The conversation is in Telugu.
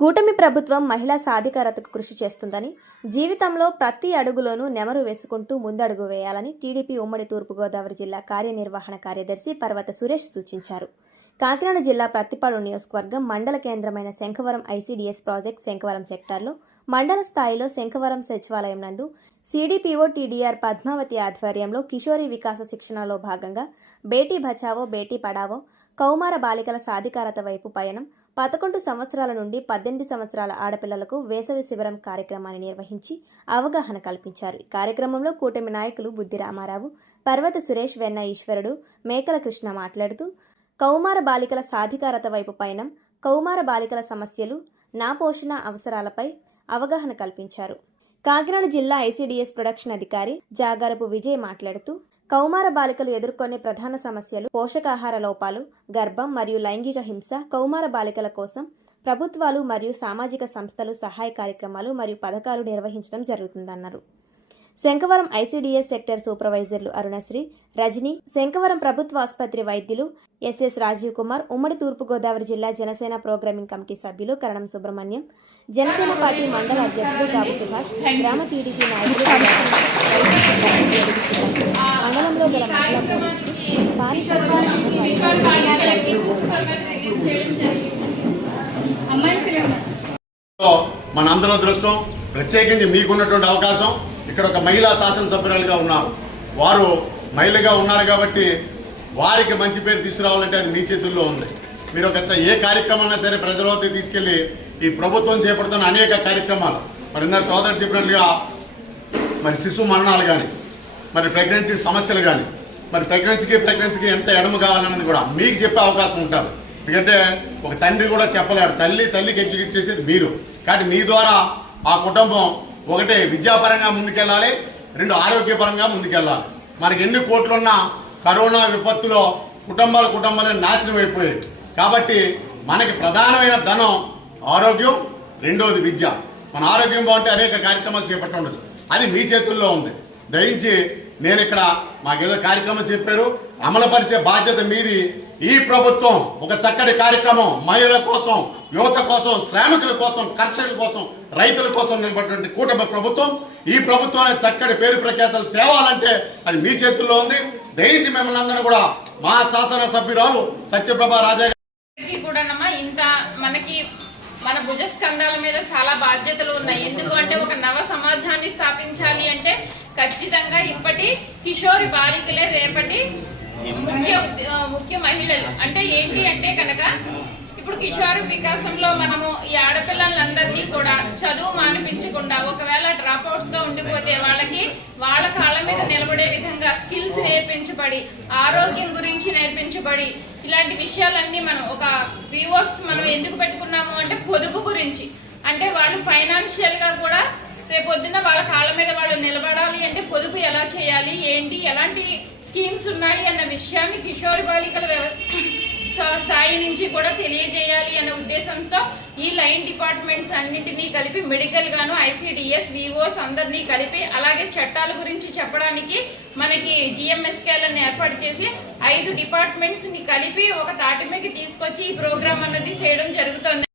కూటమి ప్రభుత్వం మహిళా సాధికారతకు కృషి చేస్తుందని జీవితంలో ప్రతి అడుగులోనూ నెమరు వేసుకుంటూ ముందడుగు వేయాలని టీడీపీ ఉమ్మడి తూర్పుగోదావరి జిల్లా కార్యనిర్వహణ కార్యదర్శి పర్వత సురేష్ సూచించారు. కాకినాడ జిల్లా ప్రత్తిపాడు నియోజకవర్గం మండల కేంద్రమైన శంఖవరం ఐసీడీఎస్ ప్రాజెక్ట్ శంఖవరం సెక్టార్లో మండల స్థాయిలో శంఖవరం సచివాలయం నందు సీడీపీఓ టీడీఆర్ పద్మావతి ఆధ్వర్యంలో కిషోరి వికాస శిక్షణలో భాగంగా బేటీ బచావో బేటీ పడావో కౌమార బాలికల సాధికారత వైపు పయనం పదకొండు సంవత్సరాల నుండి పద్దెనిమిది సంవత్సరాల ఆడపిల్లలకు వేసవి శిబిరం కార్యక్రమాన్ని నిర్వహించి అవగాహన కల్పించారు. ఈ కార్యక్రమంలో కూటమి నాయకులు బుద్ధి రామారావు పర్వత సురేష్ వెన్న ఈశ్వరుడు మేకల కృష్ణ మాట్లాడుతూ కౌమార బాలికల సాధికారత వైపు పయనం కౌమార బాలికల సమస్యలు నా పోషణ అవసరాలపై అవగాహన కల్పించారు. కాకినాడ జిల్లా ఐసీడీఎస్ ప్రొడక్షన్ అధికారి జాగారపు విజయ్ మాట్లాడుతూ కౌమార బాలికలు ఎదుర్కొనే ప్రధాన సమస్యలు పోషకాహార లోపాలు గర్భం మరియు లైంగిక హింస కౌమార బాలికల కోసం ప్రభుత్వాలు మరియు సామాజిక సంస్థలు సహాయ కార్యక్రమాలు మరియు పథకాలు నిర్వహించడం జరుగుతుందన్నారు. శంఖవరం ఐసీడీఎస్ సెక్టర్ సూపర్వైజర్లు అరుణశ్రీ రజని శంఖవరం ప్రభుత్వ ఆసుపత్రి వైద్యులు ఎస్ఎస్ రాజీవ్ కుమార్ ఉమ్మడి తూర్పుగోదావరి జిల్లా జనసేన ప్రోగ్రామింగ్ కమిటీ సభ్యులు కరణం సుబ్రహ్మణ్యం జనసేన పార్టీ మండల అధ్యక్షుడు గాబు సుభాష్ గ్రామ టీడీపీ నాయకులు మండలంలో గల మహిళా పోలీసులు పారిశుద్ధ్య దృష్టం ప్రత్యేకించి మీకున్నటువంటి అవకాశం ఇక్కడ ఒక మహిళా శాసనసభ్యురాలుగా ఉన్నారు. వారు మహిళగా ఉన్నారు కాబట్టి వారికి మంచి పేరు తీసుకురావాలంటే అది మీ చేతుల్లో ఉంది. మీరు ఒక చ- ఏ కార్యక్రమాన్ని సరే ప్రజలకి తీసుకెళ్ళి ఈ ప్రభుత్వం చేపడుతున్న అనేక కార్యక్రమాలు. మరి ఇందరు సోదరు చెప్పినట్లుగా మరి శిశు మరణాలు కానీ మరి ప్రెగ్నెన్సీ సమస్యలు కానీ మరి ప్రెగ్నెన్సీకి ప్రెగ్నెన్సీకి ఎంత ఎడమ కావాలన్నది కూడా మీకు చెప్పే అవకాశం ఉంటుంది. ఎందుకంటే ఒక తండ్రి కూడా చెప్పలేడు. తల్లి తల్లికి ఎడ్యుకేట్ చేసేది మీరు. కాబట్టి మీ ద్వారా ఆ కుటుంబం ఒకటే విద్యాపరంగా ముందుకెళ్ళాలి రెండు ఆరోగ్యపరంగా ముందుకెళ్ళాలి. మనకి ఎన్ని కోట్లున్నా కరోనా విపత్తులో కుటుంబాలు కుటుంబాలు నాశనం అయిపోయాయి. కాబట్టి మనకి ప్రధానమైన ధనం ఆరోగ్యం రెండోది విద్య. మన ఆరోగ్యం బాగుంటే అనేక కార్యక్రమాలు చేపట్టుండొచ్చు అది మీ చేతుల్లో ఉంది. దయించి నేను ఇక్కడ మాకేదో కార్యక్రమం చెప్పారు. అమలుపరిచే బాధ్యత మీది. ఈ ప్రభుత్వం ఒక చక్కటి కార్యక్రమం మహిళల కోసం యువత కోసం శ్రామికుల కోసం కర్షకుల కోసం రైతుల కోసం నిలబడినటువంటి కూటమి ప్రభుత్వం. ఈ ప్రభుత్వాన్ని చక్కటి పేరు ప్రఖ్యాతలు తేవాలంటే అది మీ చేతుల్లో ఉంది. దయించి మిమ్మల్ని అందరూ కూడా మా శాసన సభ్యురాలు సత్యప్రభ రాజా కూడా ఇంత మనకి మన భుజస్కంధాల మీద చాలా బాధ్యతలు ఉన్నాయి. ఎందుకు అంటే ఒక నవ సమాజాన్ని స్థాపించాలి అంటే ఖచ్చితంగా ఇప్పటి కిషోరి బాలికలే రేపటి ముఖ్య ముఖ్య మహిళలు. అంటే ఏంటి అంటే కనుక ఇప్పుడు కిషోర్ వికాసంలో మనము ఈ ఆడపిల్లలందరినీ కూడా చదువు మానిపించకుండా ఒకవేళ డ్రాప్ అవుట్స్గా ఉండిపోతే వాళ్ళకి వాళ్ళ కాళ్ళ మీద నిలబడే విధంగా స్కిల్స్ నేర్పించబడి ఆరోగ్యం గురించి నేర్పించబడి ఇలాంటి విషయాలన్నీ మనం ఒక వ్యూవర్స్ మనం ఎందుకు పెట్టుకున్నాము అంటే పొదుపు గురించి. అంటే వాళ్ళు ఫైనాన్షియల్గా కూడా రేపొద్దున వాళ్ళ కాళ్ళ మీద వాళ్ళు నిలబడాలి అంటే పొదుపు ఎలా చేయాలి ఏంటి ఎలాంటి స్కీమ్స్ ఉన్నాయి అన్న విషయాన్ని కిషోరి బాలికల స్థాయి నుంచి కూడా తెలియజేయాలి అనే ఉద్దేశంతో ఈ లైన్ డిపార్ట్మెంట్స్ అన్నింటినీ కలిపి మెడికల్ గాను ఐసిడిఎస్ వివోస్ అందరినీ కలిపి అలాగే చట్టాల గురించి చెప్పడానికి మనకి జిఎంఎస్కేలను ఏర్పాటు చేసి ఐదు డిపార్ట్మెంట్స్ని కలిపి ఒక తాటి మీద తీసుకొచ్చి ఈ ప్రోగ్రామ్ అన్నది చేయడం జరుగుతుంది.